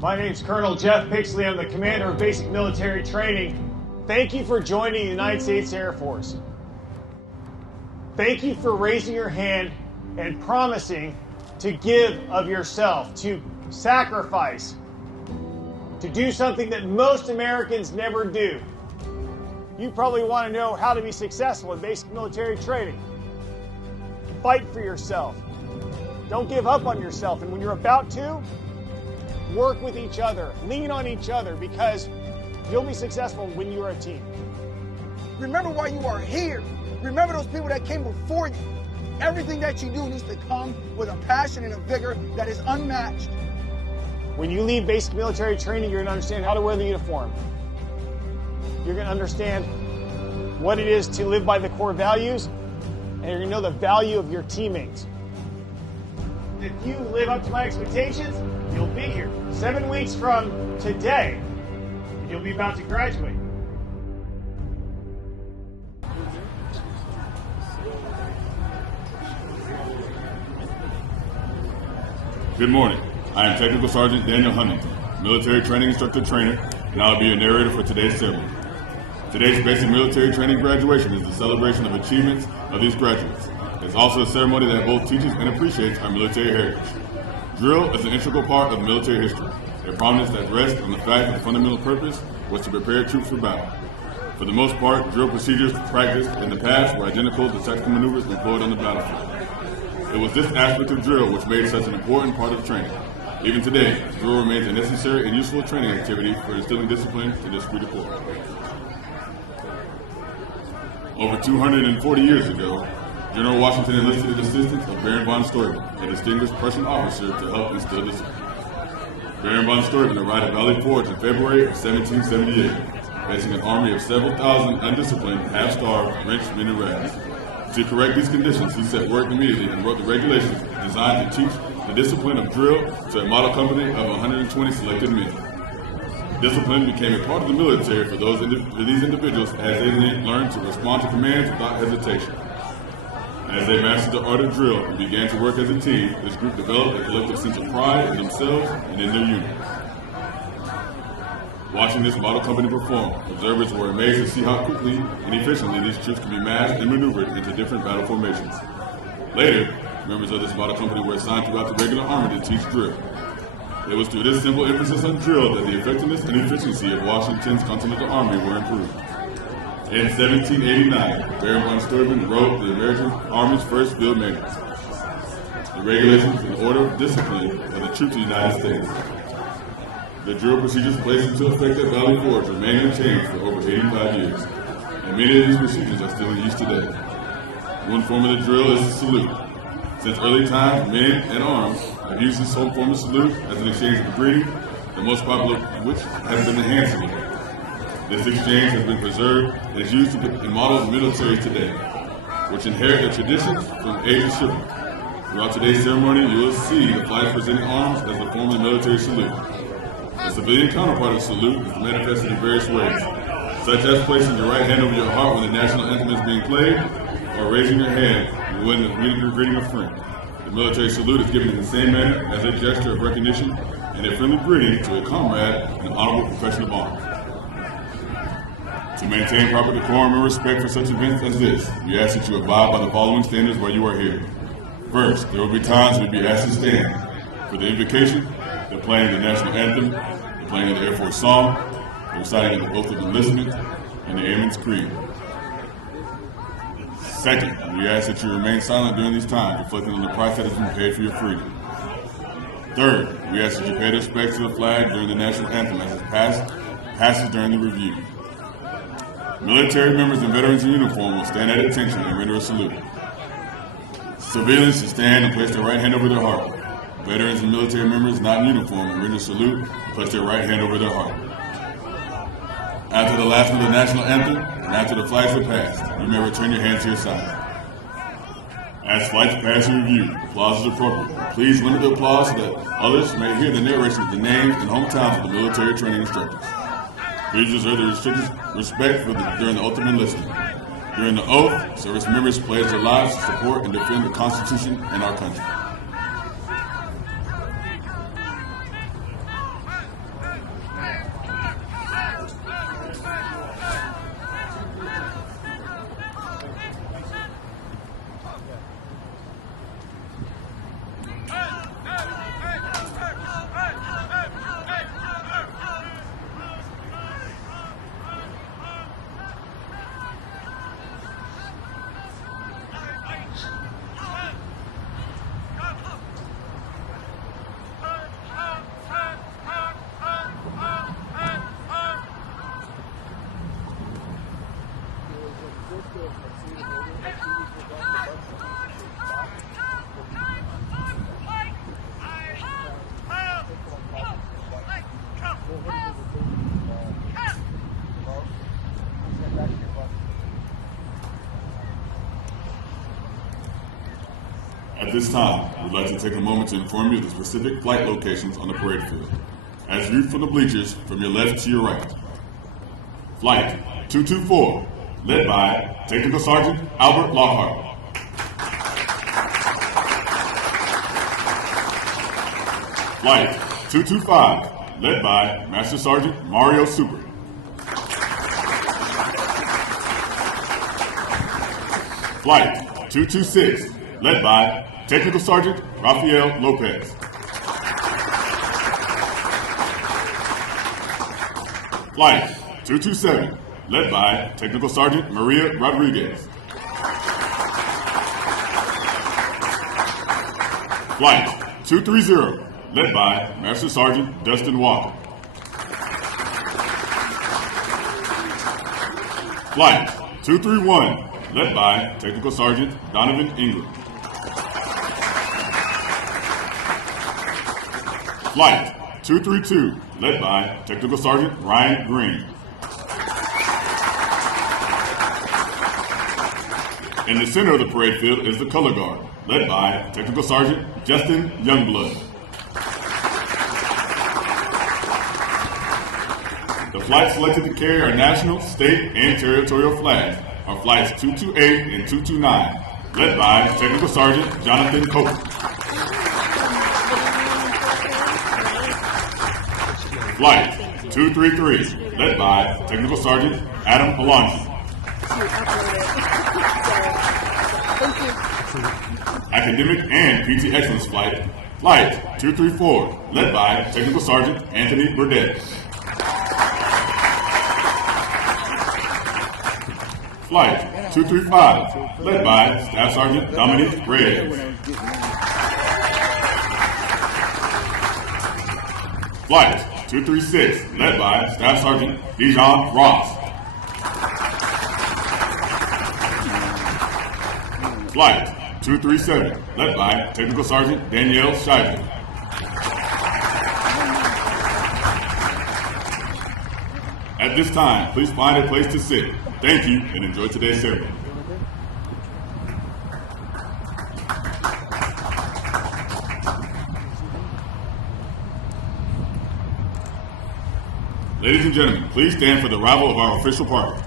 My name's Colonel Jeff Pixley. I'm the commander of basic military training. Thank you for joining the United States Air Force. Thank you for raising your hand and promising to give of yourself, to sacrifice, to do something that most Americans never do. You probably want to know how to be successful in basic military training. Fight for yourself. Don't give up on yourself. And when you're about to, work with each other. Lean on each other, because you'll be successful when you're a team. Remember why you are here. Remember those people that came before you. Everything that you do needs to come with a passion and a vigor that is unmatched. When you leave basic military training, you're going to understand how to wear the uniform. You're going to understand what it is to live by the core values, and you're going to know the value of your teammates. If you live up to my expectations, you'll be here 7 weeks from today. You'll be about to graduate. Good morning. I am Technical Sergeant Daniel Huntington, military training instructor trainer, and I'll be your narrator for today's ceremony. Today's basic military training graduation is the celebration of achievements of these graduates. It's also a ceremony that both teaches and appreciates our military heritage. Drill is an integral part of military history, a prominence that rests on the fact that the fundamental purpose was to prepare troops for battle. For the most part, drill procedures practiced in the past were identical to tactical maneuvers employed on the battlefield. It was this aspect of drill which made such an important part of training. Even today, drill remains a necessary and useful training activity for instilling discipline in esprit de corps. Over 240 years ago, General Washington enlisted the assistance of Baron von Steuben, a distinguished Prussian officer, to help instill discipline. Baron von Steuben arrived at Valley Forge in February of 1778, facing an army of several thousand undisciplined, half-starved, wrenched men in rags. To correct these conditions, he set work immediately and wrote the regulations designed to teach the discipline of drill to a model company of 120 selected men. Discipline became a part of the military for these individuals as they learned to respond to commands without hesitation. As they mastered the art of drill and began to work as a team, this group developed a collective sense of pride in themselves and in their units. Watching this model company perform, observers were amazed to see how quickly and efficiently these troops could be massed and maneuvered into different battle formations. Later, members of this model company were assigned throughout the regular army to teach drill. It was through this simple emphasis on drill that the effectiveness and efficiency of Washington's Continental Army were improved. In 1789, Baron von Steuben wrote the American Army's first field manual, the regulations and order of discipline of the troops of the United States. The drill procedures placed into effect at Valley Forge remain unchanged for over 85 years, and many of these procedures are still in use today. One form of the drill is the salute. Since early times, men at arms have used this form of salute as an exchange of greeting, the most popular of which has been the hand salute. This exchange has been preserved and is used in model military today, which inherit the traditions from age of chivalry. Throughout today's ceremony, you will see the flags presenting arms as the form of the military salute. The civilian counterpart of salute is manifested in various ways, such as placing your right hand over your heart when the national anthem is being played, or raising your hand when greeting a friend. The military salute is given in the same manner as a gesture of recognition and a friendly greeting to a comrade in an honorable profession of arms. To maintain proper decorum and respect for such events as this, we ask that you abide by the following standards while you are here. First, there will be times when you'll be asked to stand for the invocation, the playing of the national anthem, the playing of the Air Force song, the reciting of the oath of enlistment, and the Airman's Creed. Second, we ask that you remain silent during these times, reflecting on the price that has been paid for your freedom. Third, we ask that you pay respect to the flag during the national anthem as it passes during the review. Military members and veterans in uniform will stand at attention and render a salute. Civilians should stand and place their right hand over their heart. Veterans and military members not in uniform will render a salute and place their right hand over their heart. After the last of the national anthem and after the flags are passed, you may return your hand to your side. As flags pass in review, applause is appropriate. Please limit the applause so that others may hear the narration of the names and hometowns of the military training instructors. Please reserve the restricted respect during the oath of enlistment. During the oath, service members pledge their lives to support and defend the Constitution and our country. At this time, we'd like to take a moment to inform you of the specific flight locations on the parade field, as viewed from the bleachers from your left to your right. Flight 224, led by Technical Sergeant Albert Lockhart. Flight 225, led by Master Sergeant Mario Super. Flight 226, led by Technical Sergeant Rafael Lopez. Flight 227, led by Technical Sergeant Maria Rodriguez. Flight 230, led by Master Sergeant Dustin Walker. Flight 231, led by Technical Sergeant Donovan Ingram. Flight 232, led by Technical Sergeant Ryan Green. In the center of the parade field is the Color Guard, led by Technical Sergeant Justin Youngblood. The flights selected to carry our national, state, and territorial flags are flights 228 and 229, led by Technical Sergeant Jonathan Cope. Flight 233, led by Technical Sergeant Adam Alonso. Academic and PT Excellence Flight, Flight 234, led by Technical Sergeant Anthony Burdett. Flight 235, led by Staff Sergeant Dominique Reyes. Flight 236, led by Staff Sergeant Dijon Ross. Flight 237, led by Technical Sergeant Danielle Shiver. At this time, please find a place to sit. Thank you and enjoy today's ceremony. Ladies and gentlemen, please stand for the arrival of our official party.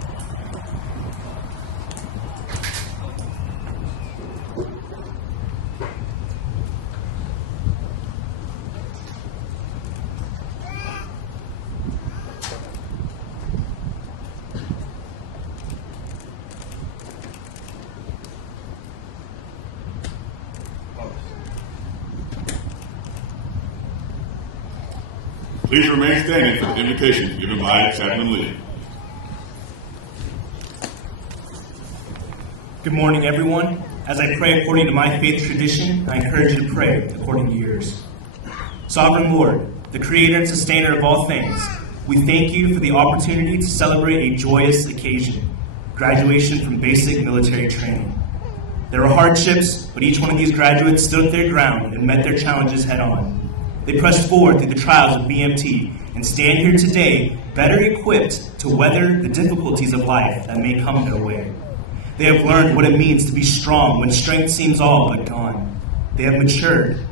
Please remain standing for the invocation given by Chaplain Lee. Good morning, everyone. As I pray according to my faith tradition, I encourage you to pray according to yours. Sovereign Lord, the creator and sustainer of all things, we thank you for the opportunity to celebrate a joyous occasion, graduation from basic military training. There were hardships, but each one of these graduates stood their ground and met their challenges head on. They pressed forward through the trials of BMT and stand here today better equipped to weather the difficulties of life that may come their way. They have learned what it means to be strong when strength seems all but gone. They have matured.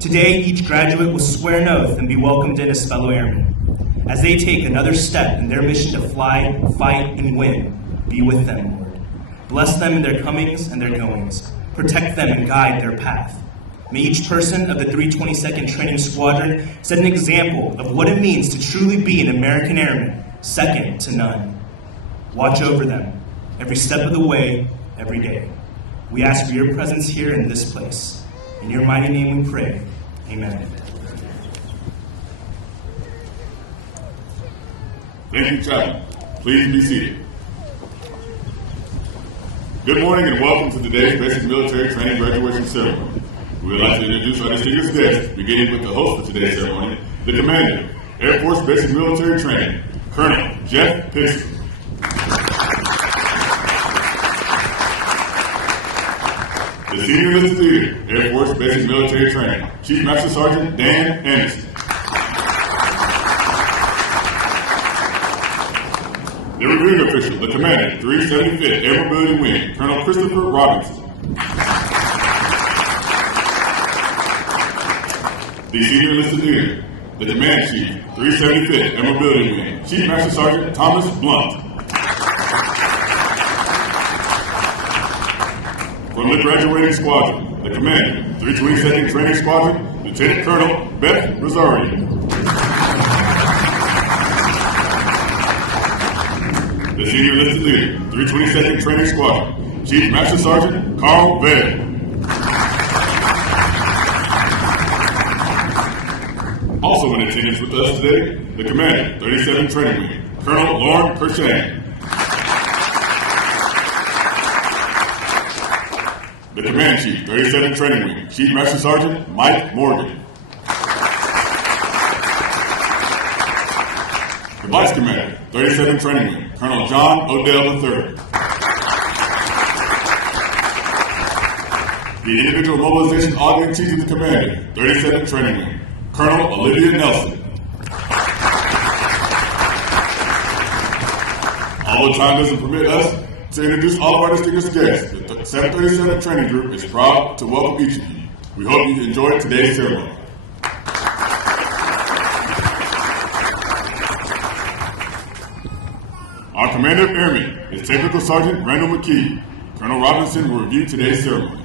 Today, each graduate will swear an oath and be welcomed in as fellow airmen. As they take another step in their mission to fly, fight, and win, be with them, Lord. Bless them in their comings and their goings. Protect them and guide their path. May each person of the 322nd Training Squadron set an example of what it means to truly be an American airman, second to none. Watch over them, every step of the way, every day. We ask for your presence here in this place. In your mighty name we pray. Amen. Thank you, Chaplain. Please be seated. Good morning and welcome to today's Basic Military Training Graduation Ceremony. We would like to introduce our distinguished guests, beginning with the host of today's ceremony, the Commander, Air Force Basic Military Training, Colonel Jeff Pixley. The Senior Enlisted Leader, Air Force Basic Military Training, Chief Master Sergeant Dan Anderson. The Reviewing Official, the Commander, 375th Air Mobility Wing, Colonel Christopher Robinson. The Senior Enlisted Leader, the Command Chief, 375th Air Mobility Wing, Chief Master Sergeant Thomas Blunt. From the Graduating Squadron, the Commander, 322nd Training Squadron, Lieutenant Colonel Beth Rosario. The Senior Enlisted Leader, 322nd Training Squadron, Chief Master Sergeant Carl Vail. Also in attendance with us today, the Commander, 37th Training Wing, Colonel Lauren Kershane. The Command Chief, 37th Training Wing, Chief Master Sergeant Mike Morgan. The Vice Commander, 37th Training Wing, Colonel John Odell III. The Individual Mobilization Augmentee to the Commander, 37th Training Wing, Colonel Olivia Nelson. Although time doesn't permit us to introduce all of our distinguished guests, the 737 Training Group is proud to welcome each of you. We hope you enjoyed today's ceremony. Our Commander of Airmen is Technical Sergeant Randall McKee. Colonel Robinson will review today's ceremony.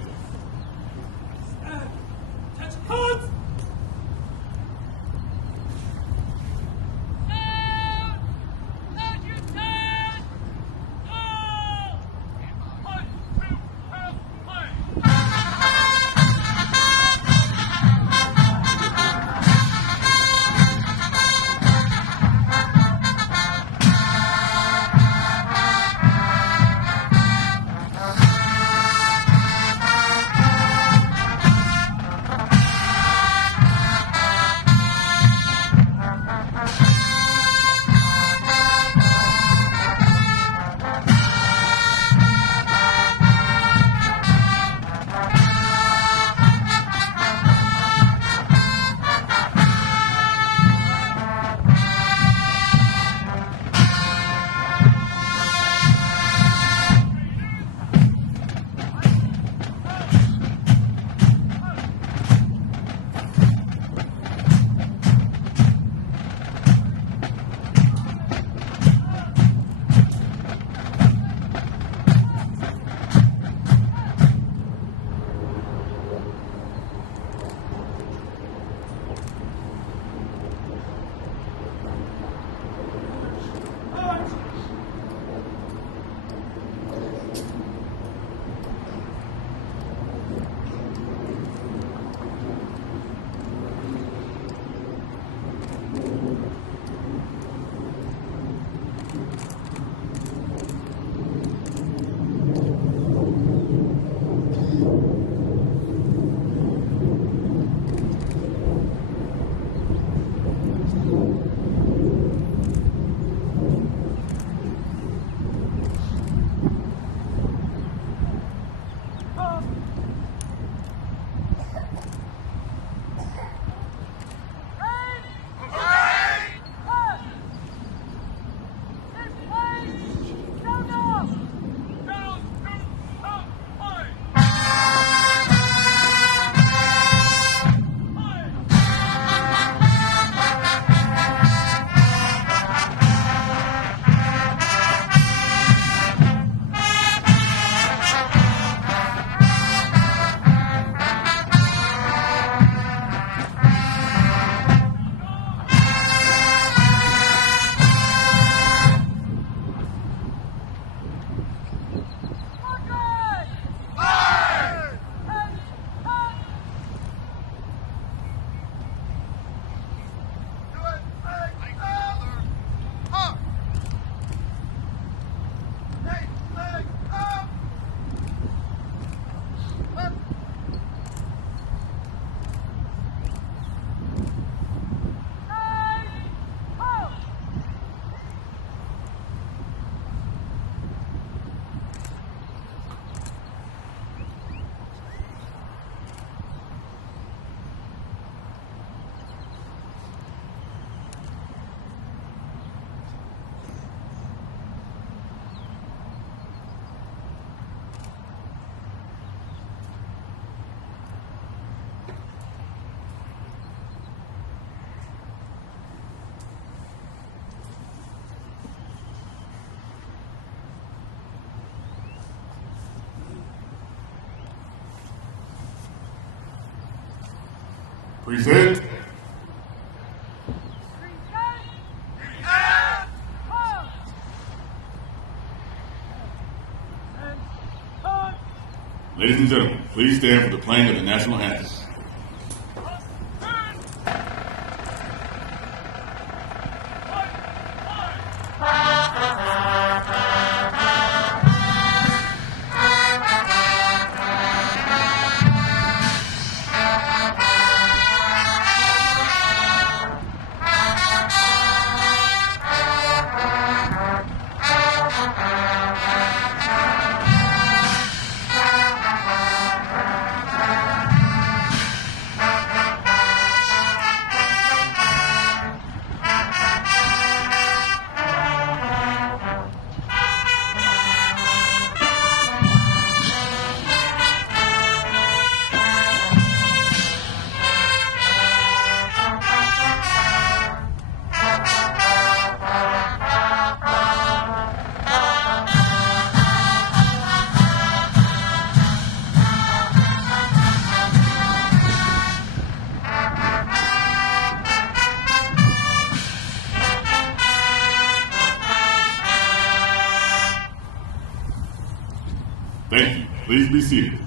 Present. Ladies and gentlemen, please stand for the playing of the national anthem. Thank you. Please be seated.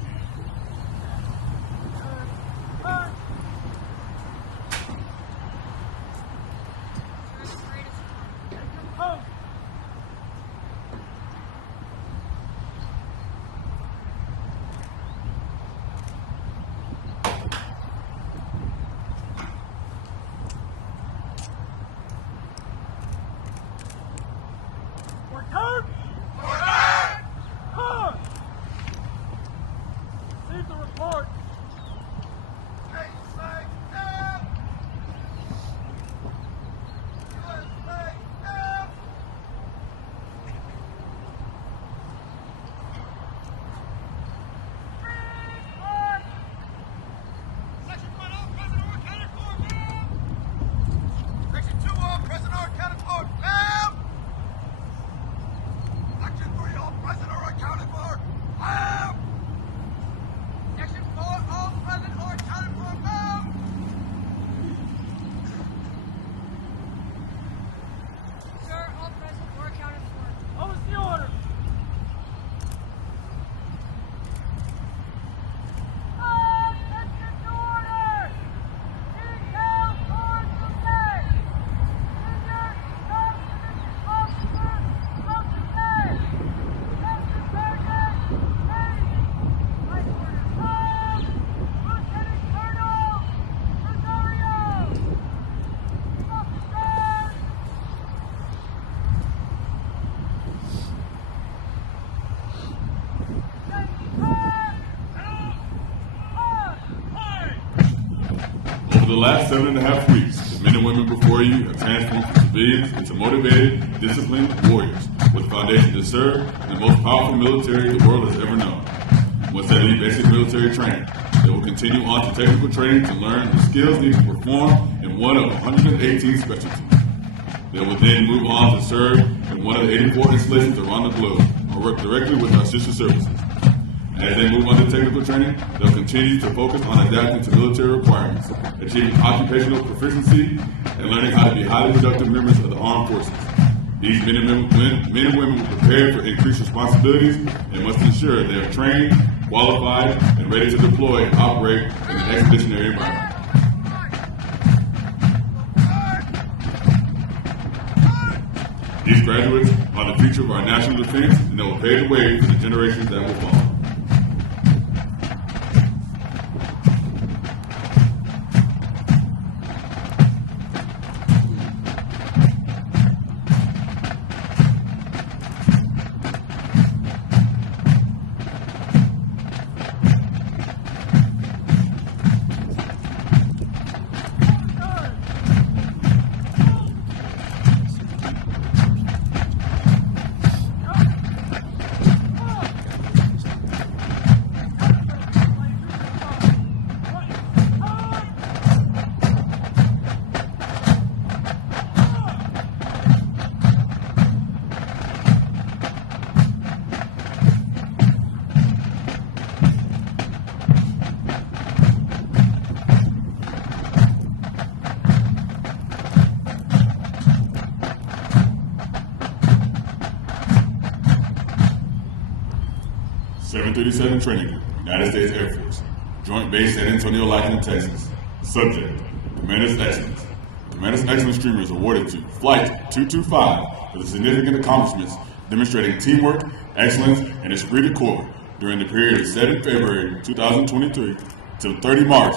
Over the last 7.5 weeks, the men and women before you have transformed from civilians into motivated, disciplined warriors with a foundation to serve in the most powerful military the world has ever known. Once they leave basic military training, they will continue on to technical training to learn the skills needed to perform in one of 118 specialties. They will then move on to serve in one of the 84 installations around the globe or work directly with our sister services. As they move on to technical training, they'll continue to focus on adapting to military requirements, achieving occupational proficiency, and learning how to be highly productive members of the armed forces. These men and women will prepare for increased responsibilities and must ensure they are trained, qualified, and ready to deploy and operate in an expeditionary environment. These graduates are the future of our national defense, and they will pave the way for the generations that will follow. 737 Training Group, United States Air Force, Joint Base at Antonio-Lackland, Texas. Subject, Tremendous Excellence. Tremendous Excellence Streamer is awarded to Flight 225 for the significant accomplishments demonstrating teamwork, excellence, and esprit de corps during the period of 7 February 2023 to 30 March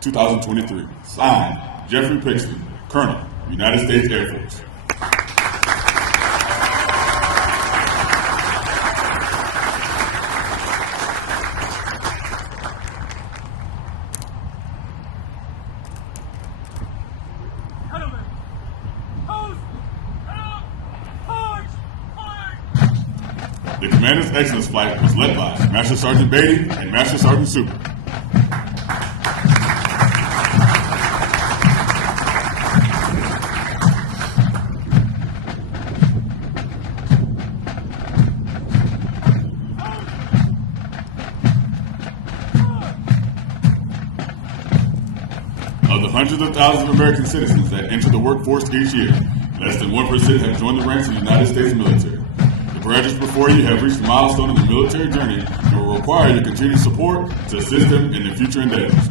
2023. Signed, Jeffrey Pixley, Colonel, United States Air Force. The Commander's Excellence Flight was led by Master Sergeant Beatty and Master Sergeant Super. Of the hundreds of thousands of American citizens that enter the workforce each year, less than 1% have joined the ranks of the United States military. The graduates before you have reached a milestone in the military journey and will require your continued support to assist them in their future endeavors.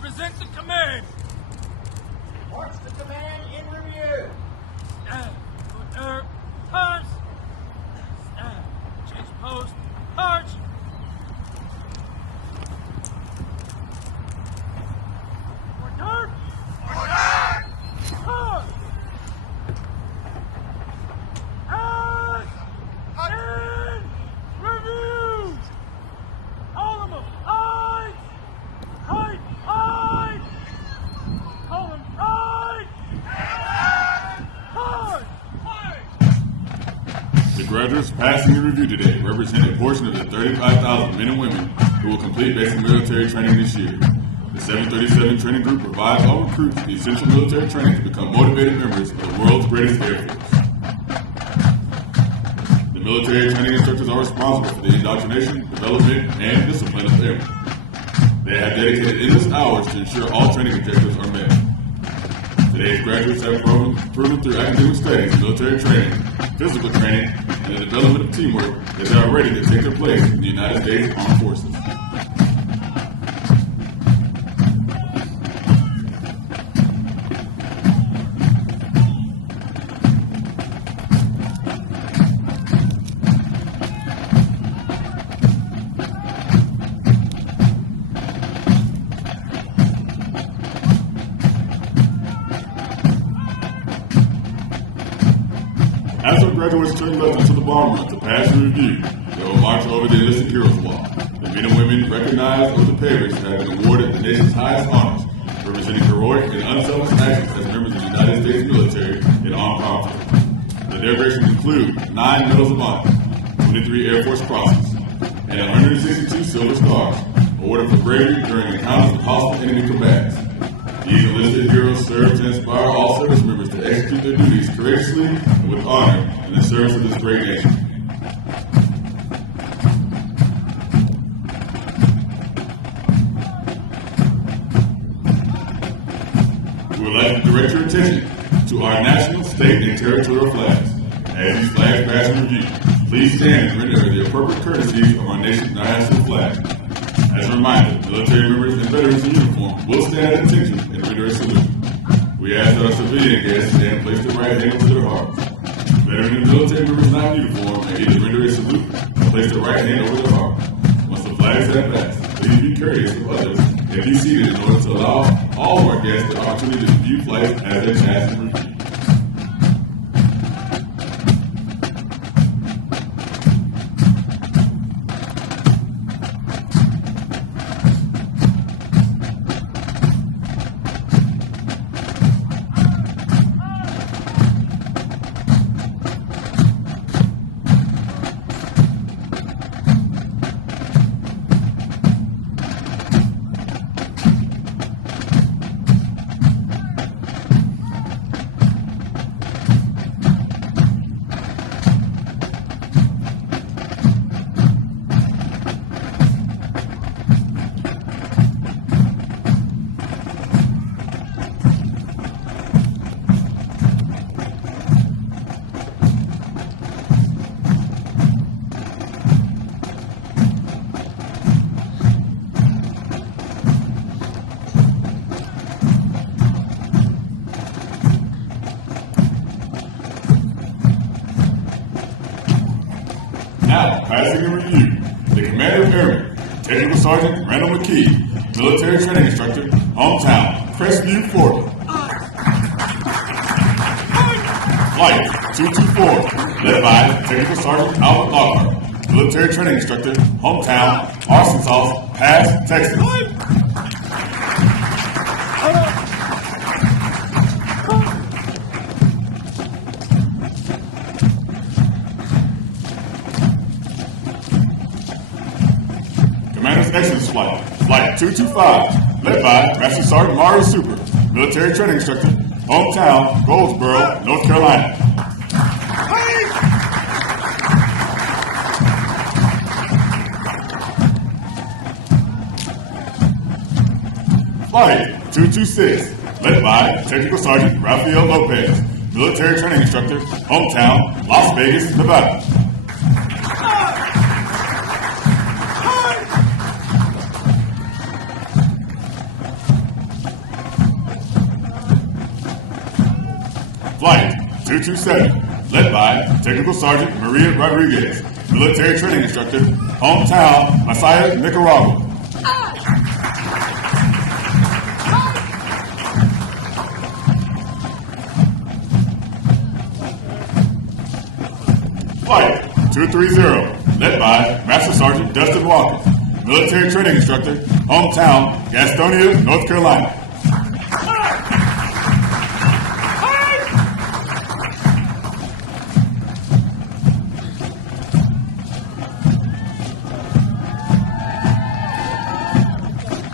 Present the command. March the command in review. Stand. Order. March. Stand. Change post. March. Order. Order. March. And in review. All of them. Eyes. Height. Eyes. Call them right. The graduates passing the review today represent a portion of the 35,000 men and women who will complete basic military training this year. The 737 Training Group provides all recruits the essential military training to become motivated members of the world's greatest air force. The military training instructors are responsible for the indoctrination, development, and discipline of airmen. They have dedicated endless hours to ensure all training objectives are met. Today's graduates have proven through academic studies, military training, physical training, and the development of teamwork that they are ready to take their place in the United States Armed Forces. As our graduates turn left into the bomb run to pass the review, they will march over the Enlisted Heroes Wall. The men and women recognized with the pavers have been awarded the nation's highest honors, representing heroic and unselfish actions as members of the United States military in armed conflict. The decorations include 9 Medals of Honor, 23 Air Force Crosses, and 162 Silver Stars, awarded for bravery during encounters with hostile enemy combatants. These enlisted heroes serve to inspire all service members to execute their duties courageously and with honor in the service of this great nation. We would like to direct your attention to our national, state, and territorial flags. As these flags pass in review, please stand and render the appropriate courtesies of our nation's national flag. As a reminder, military members and veterans in uniform will stand at attention and render a salute. We ask that our civilian guests stand and place their right hand over their hearts. Veteran and military members not in uniform may either render a salute or place their right hand over their heart. Once the flags have passed, please be courteous of others and be seated in order to allow all of our guests the opportunity to view flights as they pass in review. Now, passing in review, the Commander of Airmen, Technical Sergeant Randall McKee, Military Training Instructor, Hometown, Crestview, Florida. Flight 224, led by Technical Sergeant Albert Lockhart, Military Training Instructor, Hometown, Arkansas, Pass, Texas. Excellence Flight, Flight 225, led by Master Sergeant Mario Super, Military Training Instructor, Hometown, Goldsboro, North Carolina. Flight 226, led by Technical Sergeant Rafael Lopez, Military Training Instructor, Hometown, Las Vegas, Nevada. Flight 227, led by Technical Sergeant Maria Rodriguez, Military Training Instructor, Hometown, Masaya, Nicaragua. Flight 230, led by Master Sergeant Dustin Walker, Military Training Instructor, Hometown, Gastonia, North Carolina.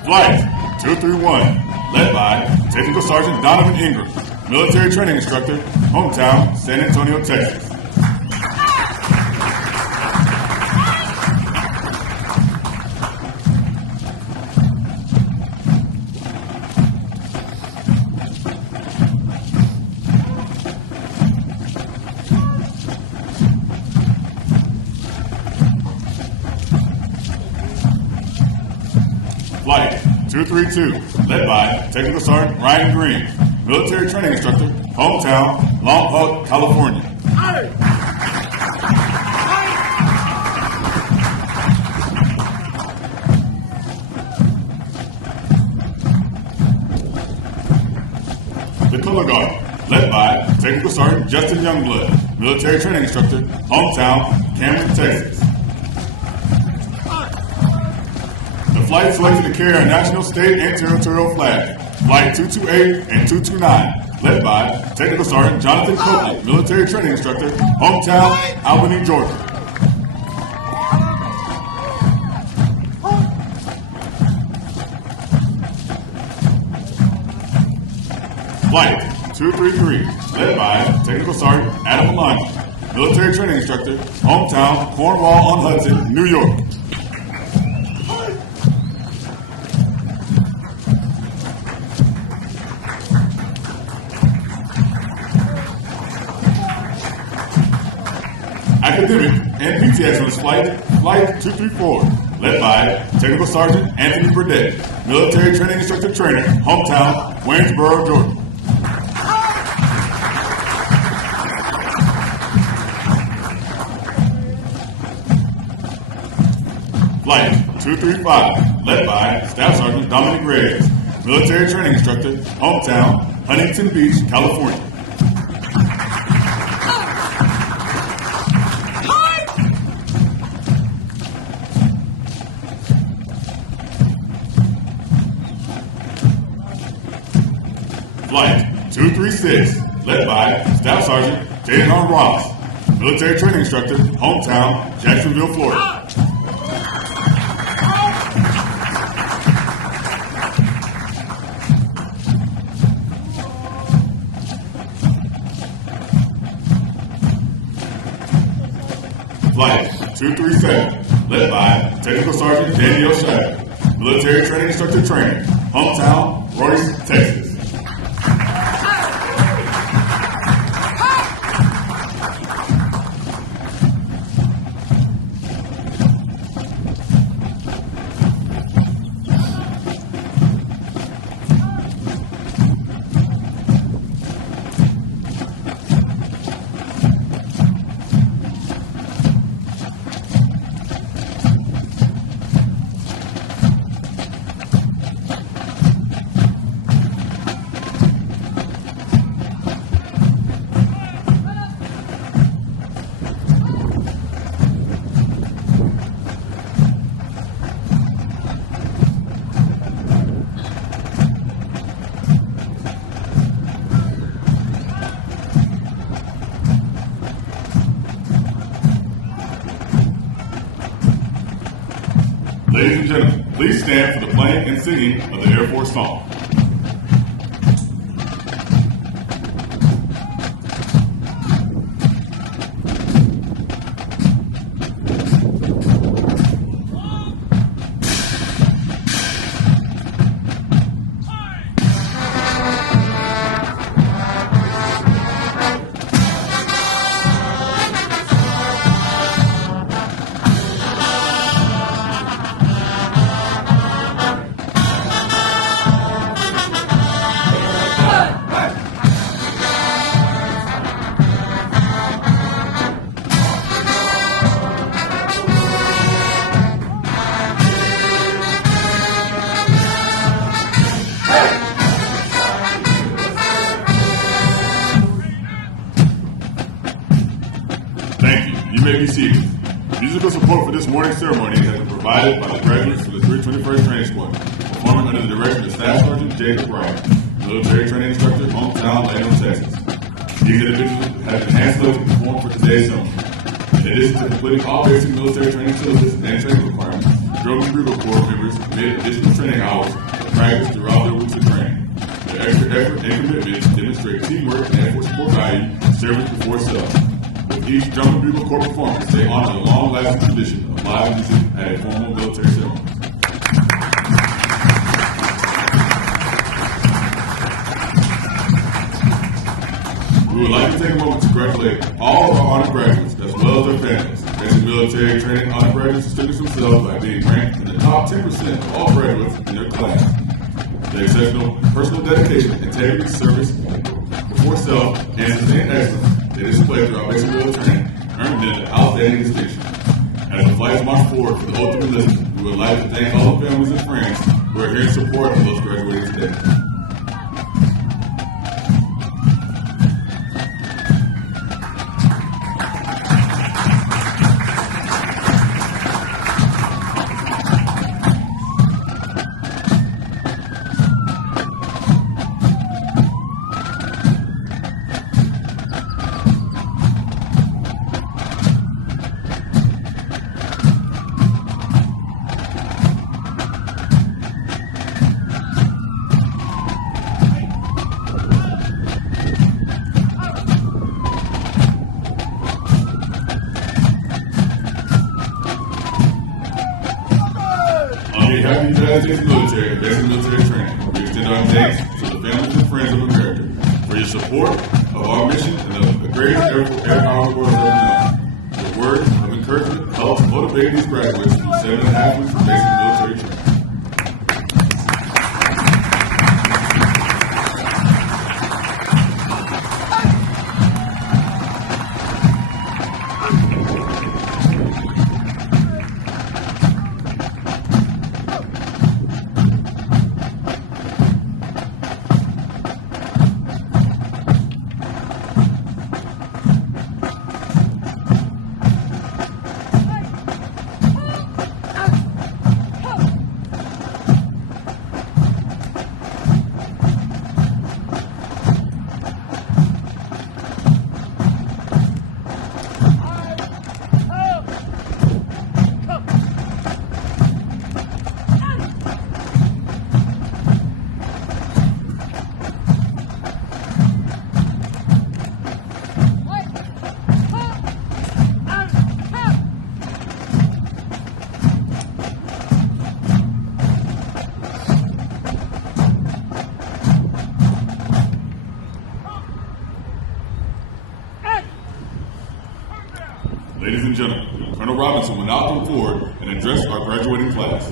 Flight 231, led by Technical Sergeant Donovan Ingram, Military Training Instructor, Hometown, San Antonio, Texas. Flight 232, led by Technical Sergeant Ryan Green, Military Training Instructor, Hometown, Lompoc, California. The Color Guard, led by Technical Sergeant Justin Youngblood, Military Training Instructor, Hometown, Cameron, Texas. The flight selected to carry our national, state, and territorial flag. Flight 228 and 229, led by Technical Sergeant Jonathan Copley, Military Training Instructor, Hometown, Albany, Georgia. Flight 233, led by Technical Sergeant Adam Alani, military training instructor, hometown Cornwall-on-Hudson, New York. Academic and PT Excellence Flight 234, led by Technical Sergeant Anthony Burdett, military training instructor trainer, hometown Waynesboro, Georgia. Flight 235, led by Staff Sergeant Dominic Reyes, military training instructor, hometown Huntington Beach, California. Flight 236, led by Staff Sergeant Jaden Ross, military training instructor, hometown Jacksonville, Florida. Flight 237, led by Technical Sergeant Danielle Shire, military training instructor trainer, hometown Royce, Texas. Ladies and gentlemen, please stand for the playing and singing of the Air Force song. May be seated. Musical support for this morning's ceremony has been provided by the graduates of the 321st Training Squadron, performing under the direction of Staff Sergeant Jacob Wright, military training instructor, hometown Laredo, Texas. These individuals have enhanced those to perform for today's ceremony. In addition to completing all basic military training syllabus and training requirements, Drill and Bugle Corps members made additional training hours to practice throughout their weeks of training. Their extra effort and commitment demonstrate teamwork and effort support value, service before self. With each Drum and Bugle Corps performance, they honor the long-lasting tradition of live music at a formal military ceremony. We would like to take a moment to congratulate all of our honor graduates, as well as their families. As military training honor graduates distinguish themselves by being ranked in the top 10% of all graduates in their class. Their exceptional personal dedication, integrity, service before self, and sustained excellence they displayed throughout basic military training earned them an outstanding distinction. As the flights march forward for the oath of enlistment, we would like to thank all the families and friends who are here in support of those graduating today. of the United States military and basic military training, we extend our thanks to the families and friends of America for your support of our mission and of the greatest air power world ever known. Your words of encouragement help motivate these graduates through 7.5 weeks of basic military training. Ladies and gentlemen, Colonel Robinson will now come forward and address our graduating class.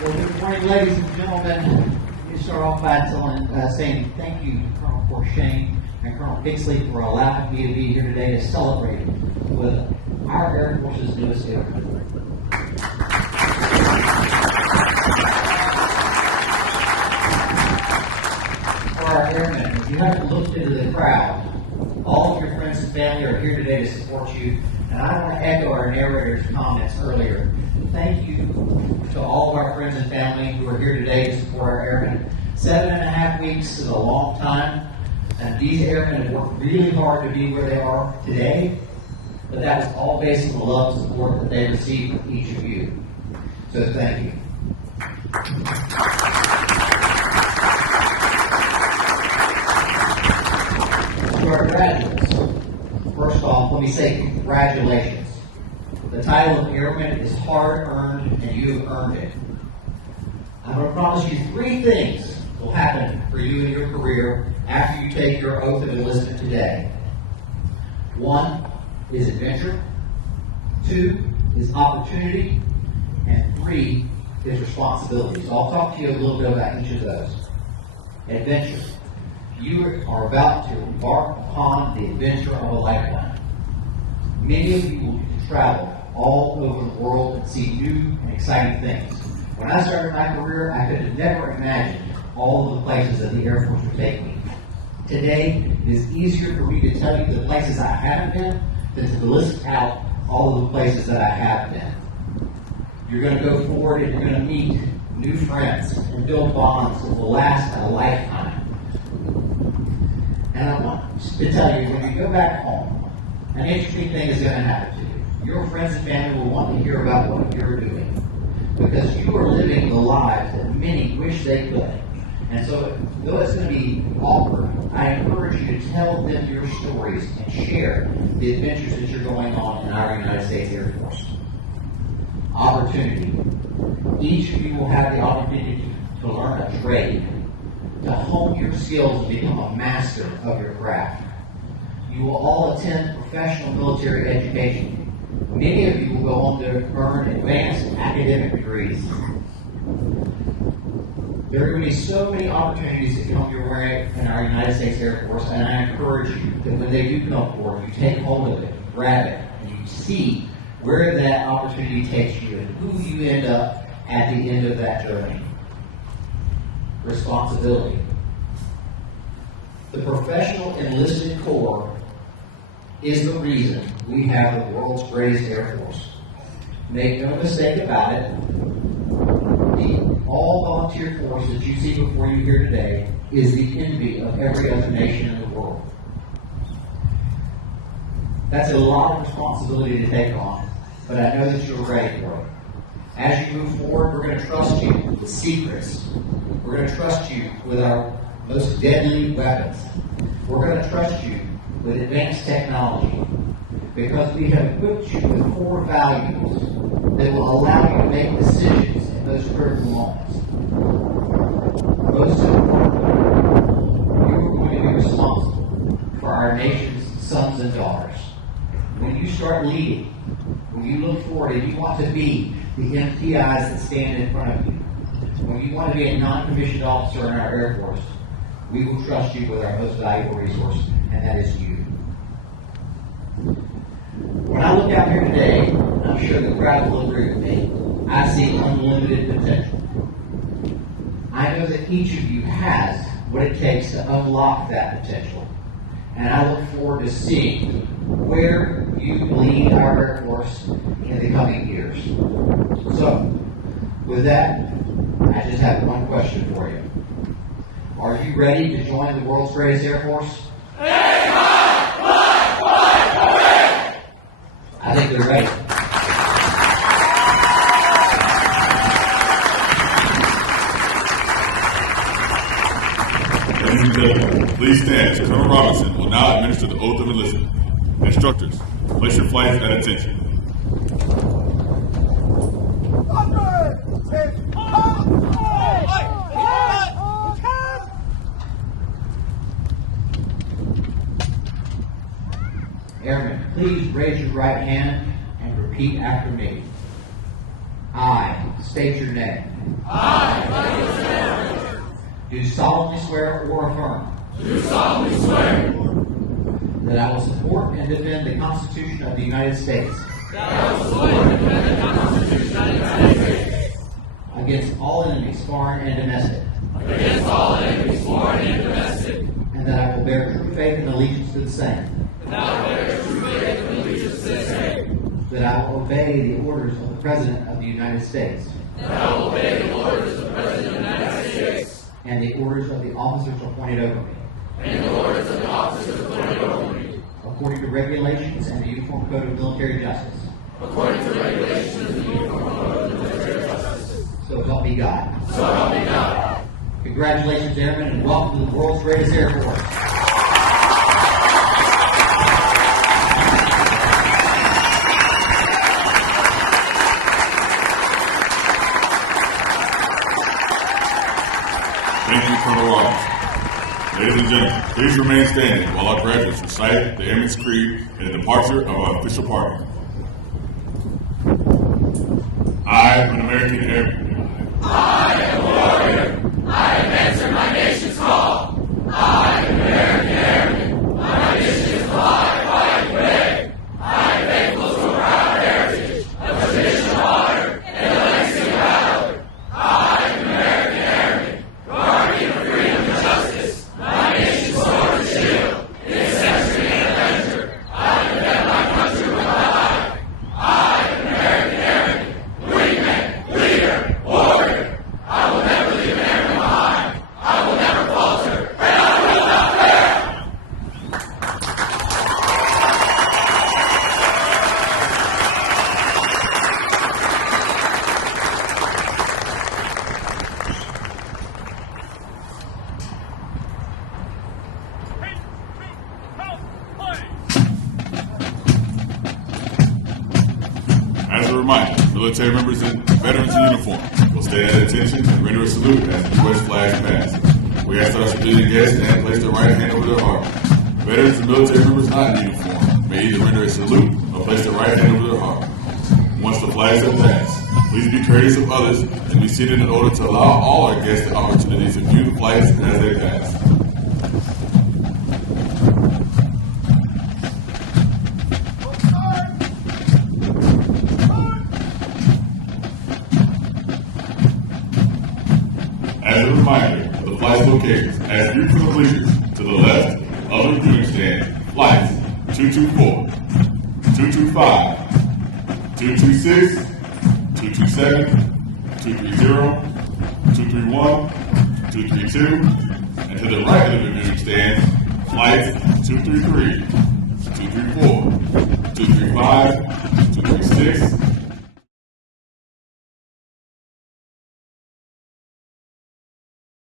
Well, good morning, ladies and gentlemen. Let me start off by saying thank you to Colonel Porshane and Colonel Bixley for allowing me to be here today to celebrate with our Air Force's newest airman. For our airmen, if you haven't looked into the crowd, all of your friends and family are here today to support you, and I want to echo our narrator's comments earlier. Thank you to all of our friends and family who are here today to support our airmen. 7.5 weeks is a long time, and these airmen have worked really hard to be where they are today, but that was all based on the love and support that they received from each of you. So thank you. To our graduates, first off, let me say congratulations. The title of airman is hard-earned, and you have earned it. I'm going to promise you 3 things will happen for you in your career after you take your oath of enlistment today. 1 is adventure, 2 is opportunity, and 3 is responsibility. So I'll talk to you a little bit about each of those. Adventure. You are about to embark upon the adventure of a lifetime. Many of you will travel all over the world and see new and exciting things. When I started my career, I could have never imagined all of the places that the Air Force would take me. Today, it is easier for me to tell you the places I haven't been than to list out all of the places that I have been. You're going to go forward and you're going to meet new friends and build bonds that will last a lifetime. And I want to tell you, when you go back home, an interesting thing is going to happen to you. Your friends and family will want to hear about what you're doing because you are living the lives that many wish they could. And so, though it's going to be awkward, I encourage you to tell them your stories and share the adventures that you're going on in our United States Air Force. Opportunity. Each of you will have the opportunity to learn a trade, to hone your skills and become a master of your craft. You will all attend professional military education. Many of you will go on to earn advanced academic degrees. There are going to be so many opportunities that come your way in our United States Air Force, and I encourage you that when they do come forward, you take hold of it, grab it, and you see where that opportunity takes you and who you end up at the end of that journey. Responsibility. The professional enlisted corps is the reason we have the world's greatest Air Force. Make no mistake about it, the all-volunteer force that you see before you here today is the envy of every other nation in the world. That's a lot of responsibility to take on, but I know that you're ready for it. As you move forward, we're going to trust you with secrets. We're going to trust you with our most deadly weapons. We're going to trust you with advanced technology. because we have equipped you with core values that will allow you to make decisions in those critical moments. Most importantly, you are going to be responsible for our nation's sons and daughters. When you start leading, when you look forward and you want to be the MTIs that stand in front of you, when you want to be a non-commissioned officer in our Air Force, we will trust you with our most valuable resource, and that is you. When I look out here today, I'm sure the crowd will agree with me, I see unlimited potential. I know that each of you has what it takes to unlock that potential, and I look forward to seeing where you lead our Air Force in the coming years. So, with that, I just have one question for you. Are you ready to join the world's greatest Air Force? I think they're ready. Ladies and gentlemen, please stand as Colonel Robinson will now administer the oath of enlistment. Instructors, place your flights at attention. Airmen, please raise your right hand and repeat after me. I state your name. Do solemnly swear or affirm. That I will support and defend the Constitution of the United States. Against all enemies, foreign and domestic. And that I will bear true faith and allegiance to the same. That I will obey the orders of the President of the United States. And the orders of the officers appointed over me. According to regulations and the Uniform Code of Military Justice. So help me God. Congratulations, Airmen, and welcome to the world's greatest Air Force. Thank you, Colonel Robinson. Ladies and gentlemen, please remain standing while our graduates recite the Airman's Creed and the departure of our official party. I am an American Airman. I am a warrior. I have answered my nation's call. I am an American Airman. My mission is to fly, fight, and brave. I am thankful to our proud heritage, a tradition of honor, and a legacy of valor. I am an American Airman, guardian of freedom and justice. My nation's sword and shield, its century and adventure. I defend my country with my life. I am an American Airman, wingman, leader, warrior. I will never leave an airman behind. I will never falter, and I will not fail. As a reminder, military members and veterans in uniform will stand at attention and render a salute as the U.S. flag passes. We ask our civilian guests to place their right hand over their heart. Veterans and military members not in uniform may either render a salute or place their right hand over their heart. Once the flags have passed, please be courteous of others and be seated in order to allow all our guests the opportunity to view the flags as they pass. As a reminder, the flight locations as viewed from the bleachers to the left of the viewing stand, flights 224, 225, 226, 227, 230, 231, 232, and to the right of the viewing stand, flights 233, 234, 235, 236,